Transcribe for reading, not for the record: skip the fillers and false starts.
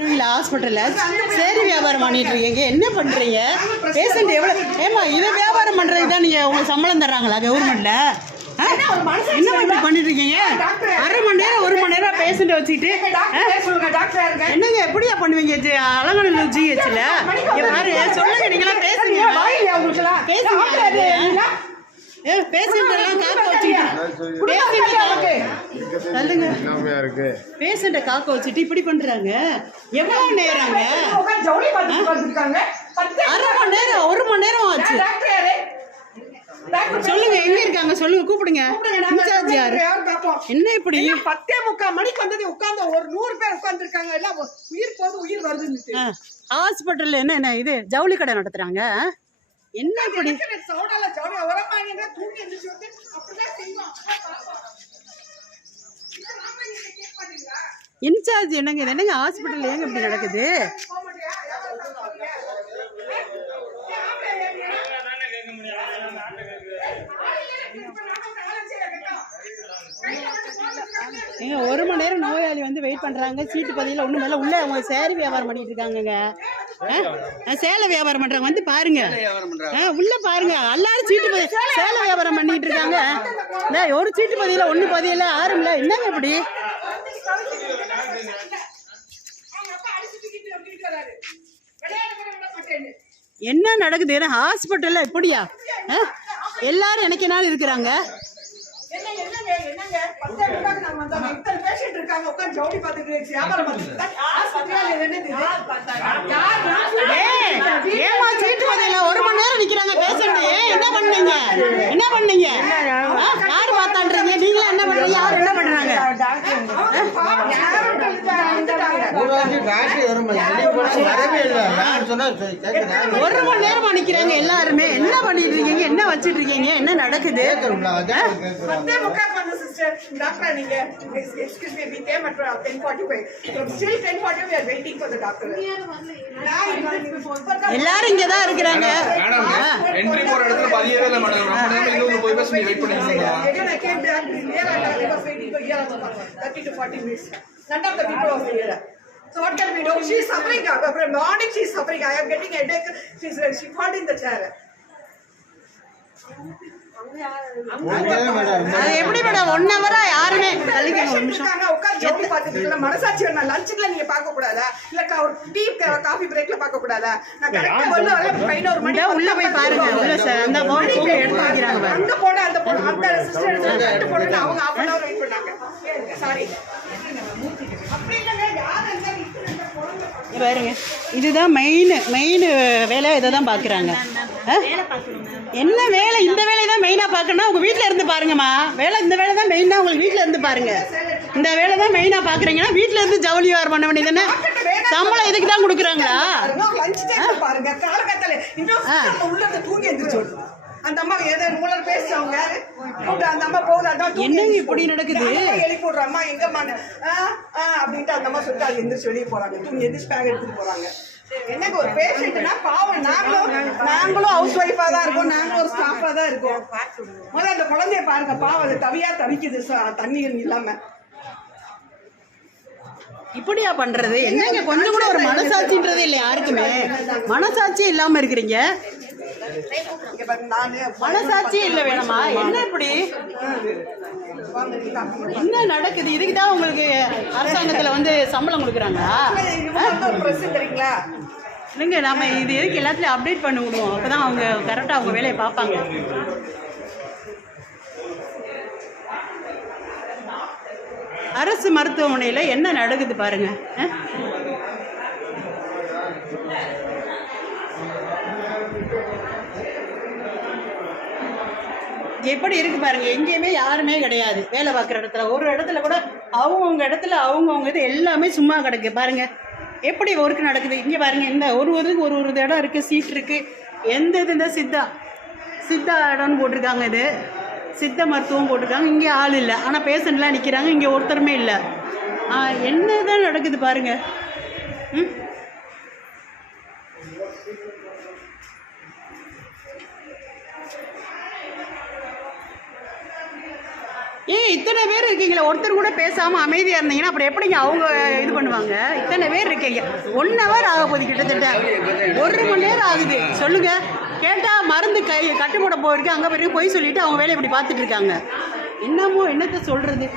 பண்ணுவீங்களா ஹாஸ்பிட்டலில்? சரி வியாபாரம் பண்ணிட்டு இருக்கீங்க, என்ன பண்ணுறீங்க? பேஷண்ட் எவ்வளோ ஏமா இதை வியாபாரம் பண்ணுறதுக்கு தான் நீங்கள் உங்களுக்கு சம்பளம் தர்றாங்களா கவர்மெண்ட்டில்? என்ன பண்ணிட்டு இருக்கீங்க? அரை மணி நேரம் 1 மணி நேரம் பேஷண்ட்டை வச்சுக்கிட்டு என்னங்க எப்படியா பண்ணுவீங்க? அலங்கநல்லூர் ஜிஹெச்சில் பாரு சொல்லுங்க, நீங்களாம் பேசுங்க பேஷண்ட் எல்லாம் காக்க வச்சுக்கிட்டு பேஷண்ட்டை காக்க வச்சுட்டு இப்படி பண்றாங்க. எவ்வளவு நேரங்க? அரை மணி நேரம் 1 மணி நேரம் ஆச்சு. சொல்லுங்க எங்க இருக்காங்க சொல்லுங்க, கூப்பிடுங்க. இன்சார்ஜ் யாரு? என்ன இப்படி 10:45 மணிக்கு வந்தது உட்கார்ந்து ஒரு 100 பேர் உட்கார்ந்து இருக்காங்க. எல்லாம் உயிர் போது உயிர் வருது. ஹாஸ்பிட்டல்ல என்ன இது ஜவுளி கடை நடத்துறாங்க? என்ன இப்படி இன்சார்ஜ் என்னங்க இது? என்னங்க ஹாஸ்பிட்டல் ஏங்க இப்படி நடக்குது? ஏங்க 1 மணி நேரம் நோயாளி வந்து வெயிட் பண்றாங்க. சீட்டு பதில ஒண்ணும் மேல உள்ள அவங்க சேரி வியாபாரம் பண்ணிட்டு இருக்காங்கங்க. சேலை வியாபாரம் பண்றாங்க வந்து பாருங்க. உள்ள பாருங்க எல்லாரும் சீட்டு சேலை வியாபாரம் பண்ணிட்டு இருக்காங்க. ஒரு சீட்டு பதில 1 பதில 6 என்னங்க இப்படி? என்ன நடக்குது ஹாஸ்பிட்டல்ல? இப்படியா எல்லாரும் எனக்கு என்ன இருக்கிறாங்க? ஏமா சீட்டு பதில 1 மணி நேரம் நிக்கிறாங்க பேஷண்ட். என்ன பண்ணீங்க? என்ன பண்ணீங்க? யார் பார்த்தான்றீங்க? நீங்களே என்ன பண்றீங்க? யார் என்ன பண்றாங்க? 1 மணி நேரமா நிக்கிறாங்க எல்லாருமே. என்ன பண்ணிட்டு இருக்கீங்க? என்ன வச்சிட்டு இருக்கீங்க? என்ன நடக்குது? Doctor, excuse me, we came at 10:45. So still 10:45 we are waiting for the doctor. எல்லாரும் இங்க தான் இருக்காங்க. என்ட்ரி போற இடத்துல பதியவே இல்ல மேடம். ரொம்ப நேரம் இங்க போய் பேசி வெயிட் பண்ணிட்டு இருந்தோம். Again I came back here and I was waiting for here 30 to 40 minutes. None of the people was here. So what can we do? She is suffering. From morning she is suffering. I am getting headache. She fall in the chair. அது எப்படி madam 1 Howrah யாருமே உட்கார்ந்து பார்த்துட்டு இருக்க மனசாட்சி வேணா? லஞ்சுல நீங்க பார்க்க கூடாதா? இல்ல ஒரு டீ காஃபி பிரேக்ல பார்க்க கூடாதா? நான் கரெக்ட்டா உள்ள 11 மணி உள்ள போய் பாருங்க. உள்ள அந்த போன் எடுத்து வைக்கிறாங்க. அந்த போன அந்த ரெசிஸ்டன்ஸ் எடுத்து போடுங்க. அவங்க 1/2 hour வெயிட் பண்ணாங்க. சாரி அப்படி இல்லங்க. யார் அந்த பாருங்க இதுதான் மெயின் வேலை. இதை தான் பார்க்குறாங்க. என்ன வேலை? இந்த வேலையை தான் மெயினாக பார்க்கணும்னா உங்கள் வீட்டில் இருந்து பாருங்கம்மா. இந்த வேலை தான் மெயினாக உங்களுக்கு வீட்டில் இருந்து பாருங்க. இந்த வேலை தான் மெயினாக பார்க்குறீங்கன்னா வீட்டில் இருந்து ஜவுளி வியாபாரம் பண்ண வேண்டியதுன்னு சம்பளம் இதுக்கு தான் கொடுக்குறாங்களா? பாருங்க காலகட்டத்தில் இன்னும் உள்ள தூங்கி எந்திரிச்சு அந்த அம்மா ஏதோ மூலர் பேசுறவங்க அந்த அம்மா போகுது. என்னங்க இப்படி நடக்குது? எழுப்பி விடுற அம்மா எங்கம்மா அப்படின்ட்டு அந்த அம்மா சொல்லிட்டு அது எந்திரிச்சு வெளியே போறாங்க. தூங்கி எந்திரிச்சு பேக் எடுத்துட்டு போறாங்க. என்னங்க ஒரு பேஷண்ட்னா பாவம். நாங்களும் ஹவுஸ் ஒய்ஃபா தான் இருக்கோம். நாங்களும் ஒரு ஸ்டாஃபா தான் இருக்கோம். முதல்ல அந்த குழந்தைய பாருங்க பாவம். அது தவிக்குது தண்ணீர் இல்லாம. இப்படியா பண்றது? என்னங்க கொஞ்சம் கூட ஒரு மனசாட்சின்றதே இல்லை யாருக்குமே. மனசாட்சி இல்லாம இருக்கிறீங்க. மனசாட்சியே இல்லை வேணுமா? என்ன இப்படி என்ன நடக்குது? இதுக்கு தான் உங்களுக்கு அரசாங்கத்துல வந்து சம்பளம் கொடுக்குறாங்களா? இல்லைங்க நம்ம இது எதுக்கு எல்லாத்துலயும் அப்டேட் பண்ணி விடுவோம். அப்பதான் அவங்க கரெக்டா அவங்க வேலையை பார்ப்பாங்க. அரசு மருத்துவமனையில என்ன நடக்குது பாருங்க. எப்படி இருக்கு பாருங்க. எங்கேயுமே யாருமே கிடையாது வேலை பார்க்குற இடத்துல. ஒரு இடத்துல கூட அவங்கவுங்க இடத்துல அவங்கவுங்க இது எல்லாமே சும்மா கிடக்கு பாருங்க. எப்படி ஒர்க் நடக்குது இங்கே பாருங்க. இந்த ஒரு இடம் இருக்குது, சீட் இருக்குது. எந்த இது இந்த சித்தா இடம்னு போட்டிருக்காங்க. இது சித்த மருத்துவம் போட்டிருக்காங்க. இங்கே ஆள் இல்லை, ஆனால் பேஷண்ட்லாம் நிற்கிறாங்க. இங்கே ஒருத்தருமே இல்லை. என்ன தான் நடக்குது பாருங்க. ஏன் இத்தனை பேர் இருக்கீங்களா, ஒருத்தர் கூட பேசாமல் அமைதியாக இருந்தீங்கன்னா அப்புறம் எப்படிங்க அவங்க இது பண்ணுவாங்க? இத்தனை பேர் இருக்கீங்க, 1 hour ஆக போகுது, கிட்டத்தட்ட 1 மணி நேரம் ஆகுது. சொல்லுங்கள், கேட்டால் மருந்து கட்டு போட போயிருக்கு, அங்கே போய் சொல்லிட்டு அவங்க வேலையை இப்படி பார்த்துட்டு இருக்காங்க. என்னமோ என்னத்தை சொல்கிறது.